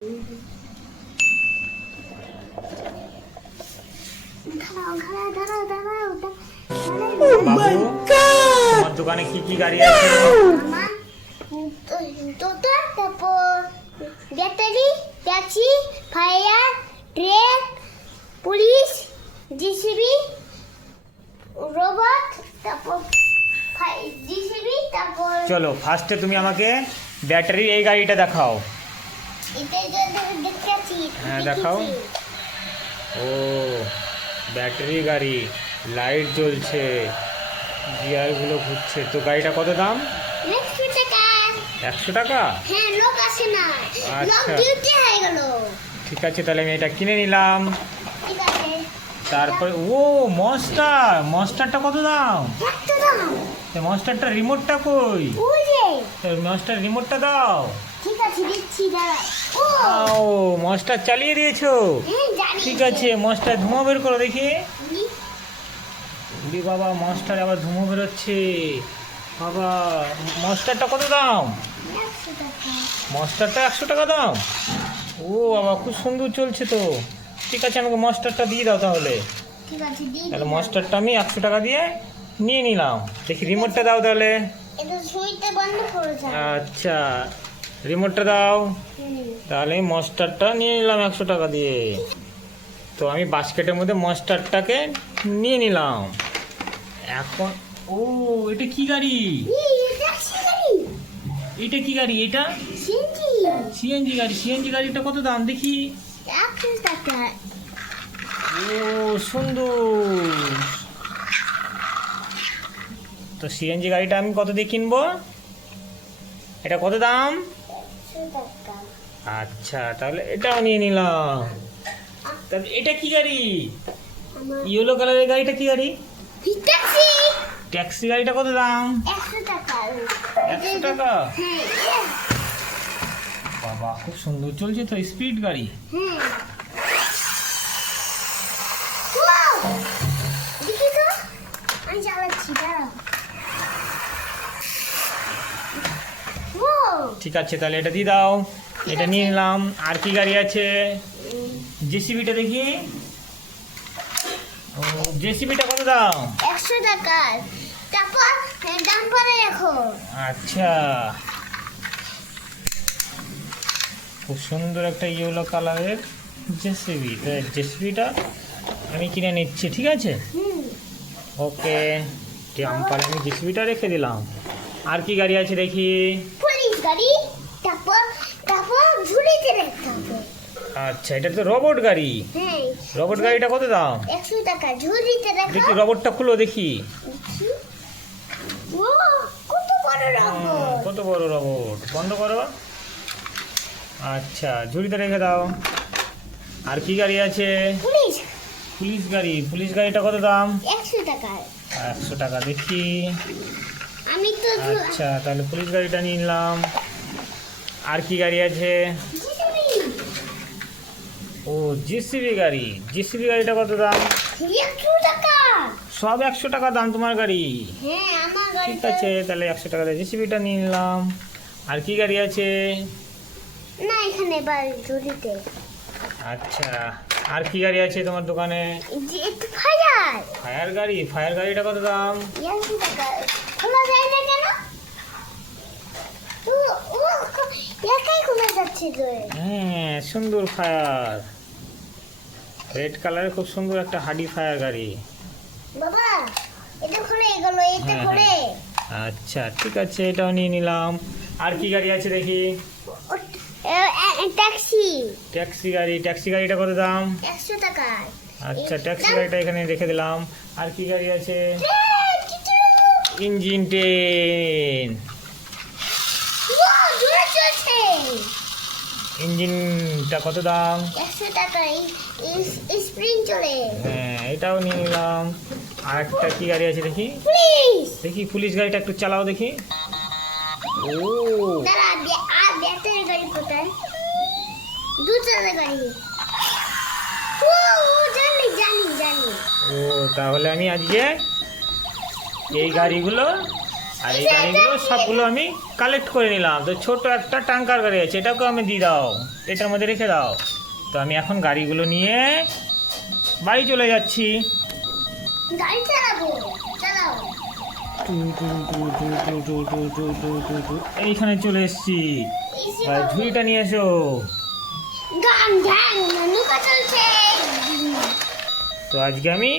তোমার দোকানে কি কি গাড়ি আছে? Battery, taxi, fire, truck, police, JCB, robot, তারপর জিসিবি, তারপর চলো ফার্স্টে তুমি আমাকে ব্যাটারির এই গাড়িটা দেখাও। এটাই যদি দেখতে আছি। হ্যাঁ, দেখাও। ও ব্যাটারি গাড়ি, লাইট জ্বলছে, গিয়ারগুলো ঘুরছে। তো গাড়িটা কত দাম? 100 টাকা। 100 টাকা? হ্যাঁ, লোক আসে না, লোক আচ্ছা। ডিউটি হয়ে গেল। ঠিক আছে, তাহলে আমি এটা কিনে নিলাম। ঠিক আছে, তারপরে মনস্টারটা কত দাম? 100 দাম। মনস্টারটা রিমোটটা কই? ওই যে, মনস্টার রিমোটটা দাও। ঠিক আছে, দিচ্ছি, দাঁড়াও। ও মনস্টার চালিয়ে দিয়েছো? হ্যাঁ, জানি। ঠিক আছে, মনস্টার ধোঁয়া বের করো দেখি। নি, উরি বাবা, মনস্টার আবার ধুমো বেরোচ্ছে। বাবা, মনস্টারটা কত দাম? 100 টাকা। মনস্টারটা 100 টাকা দাম? ও বাবা, খুব সুন্দর চলছে তো। ঠিক আছে, আমাকে মনস্টারটা দিয়ে দাও তাহলে। ঠিক আছে, দিয়ে তাহলে দিলাম। মনস্টারটা আমি 100 টাকা দিয়ে নিয়ে নিলাম। দেখি রিমোটটা দাও তাহলে। এটা সুইচটা বন্ধ করে যাও। আচ্ছা, রিমোটটা দাও। হুম। তাহলে আমি মনস্টারটা নিয়ে নিলাম 100 টাকা দিয়ে। তো আমি বাস্কেটের মধ্যে মনস্টারটাকে নিয়ে নিলাম। এখন এটা কি গাড়ি? এই, এটা ট্যাক্সি গাড়ি। এটা কি গাড়ি? এটা সিএনজি। সিএনজি গাড়ি। সিএনজি গাড়িটা কত দাম দেখি? 100 টাকা। ও সুন্দর। তো সিএনজি গাড়িটা আমি কত দিয়ে কিনবো? এটা কত দাম? 100 টাকা। আচ্ছা, তাহলে এটাও নিয়ে নিলাম। তাহলে এটা কি গাড়ি? আমার ইয়েলো কালারের গাড়িটা কি গাড়ি? ট্যাক্সি। ট্যাক্সি গাড়িটা কত দাম? 100 টাকা। 100 টাকা? হ্যাঁ, বাবা, খুব সুন্দর চলছে তো, স্পিড গাড়ি। হ্যাঁ। ওয়াও! দেখি তো, আমি চালাচ্ছি, দাঁড়াও। ওয়াও! ঠিক আছে, তাহলে এটা দিয়ে দাও। এটা নিয়ে নিলাম। আর কি গাড়ি আছে? জেসিবিটা দেখি। ও জেসিবিটা কত দাম? 100 টাকা। তারপর ডাম্পারে রাখো। আচ্ছা, খুব সুন্দর একটা ইয়েলো কালারের জেসিবি। তো জেসিবিটা আমি কিনে নিচ্ছি, ঠিক আছে? হুম। ওকে, ডাম্পারে আমি জেসিবিটা রেখে দিলাম। আর কি গাড়ি আছে দেখি? পুলিশ গাড়ি। তারপর ঝুলিতে রাখতে হবে। আচ্ছা, এটা তো রোবট গাড়ি। হ্যাঁ। রোবট গাড়িটা কত দাম? 100 টাকা। ঝুলিতে রাখো। দেখি রোবটটা খুলো দেখি। ও, কত বড় রকম। কত বড় রোবট! বন্ধ করো। আচ্ছা, ঝুড়িতে রেখে দাও। আর কি গাড়ি আছে? পুলিশ। পুলিশ গাড়ি। পুলিশ গাড়িটা কত দাম? 100 টাকা। 100 টাকা দেখি। আমি তো আচ্ছা, তাহলে পুলিশ গাড়িটা নিয়ে নিলাম। আর কি গাড়ি আছে? ও জিসিবি গাড়ি। জিসিবি গাড়িটা কত দাম? 100 টাকা। সব 100 টাকা দাম তোমার গাড়ি? হ্যাঁ, আমার ঠিক গাড়িটা। আছে, তাহলে 100 টাকা দিয়ে জিসিবিটা নিয়ে নিলাম। আর কি গাড়ি আছে? না, এখানে ঝুলিতে। আচ্ছা, আর কি গাড়ি আছে তোমার দোকানে? একটু ফায়ার। ফায়ার গাড়ি। ফায়ার গাড়িটা কত দাম? 100 টাকা। খোলা যায় না কেন? ও ও একাই খোলা যাচ্ছে তো। হ্যাঁ, সুন্দর ফায়ার। রেড কালারের খুব সুন্দর একটা হাডি ফায়ার গাড়ি। বাবা, এটা খুলে গেল, এটা হ্যাঁ, খুলে। আচ্ছা, ঠিক আছে, এটাও নিয়ে নিলাম। আর কি গাড়ি আছে দেখি? ট্যাক্সি। ট্যাক্সি গাড়ি। ট্যাক্সি গাড়িটা কত দাম? 100 টাকা। আচ্ছা, ট্যাক্সি গাড়িটা এখানে রেখে দিলাম। আর কি গাড়ি আছে? Engine train. জোরে চলছে। ইঞ্জিনটা কত দাম? 100 টাকা। স্প্রিং চলে। হ্যাঁ, এটাও নিয়ে নিলাম। আর একটা কি গাড়ি আছে দেখি? প্লিজ দেখি পুলিশ গাড়িটা একটু চালাও দেখি। ও দাঁড়া, আর ব্যাটারি গাড়ি কোথায়? দুচালা গাড়ি। ও জানি জানি জানি। ও তাহলে আমি আজকে এই গাড়িগুলো আর এই গাড়িগুলো সবগুলো আমি কালেক্ট করে নিলাম। তো ছোট একটা ট্যাঙ্কার গাড়ি আছে, এটাকেও আমি দিয়ে দাও, এটার মধ্যে রেখে দাও। তো আমি এখন গাড়িগুলো নিয়ে বাড়ি চলে যাচ্ছি। গাড়ি চালাবো, চালাও। এইখানে চলে এসেছি। এসে আর বাবু। ঝুড়িটা নিয়ে এসো। গান ঢ্যাং নৌকা চলছে। তো আজকে আমি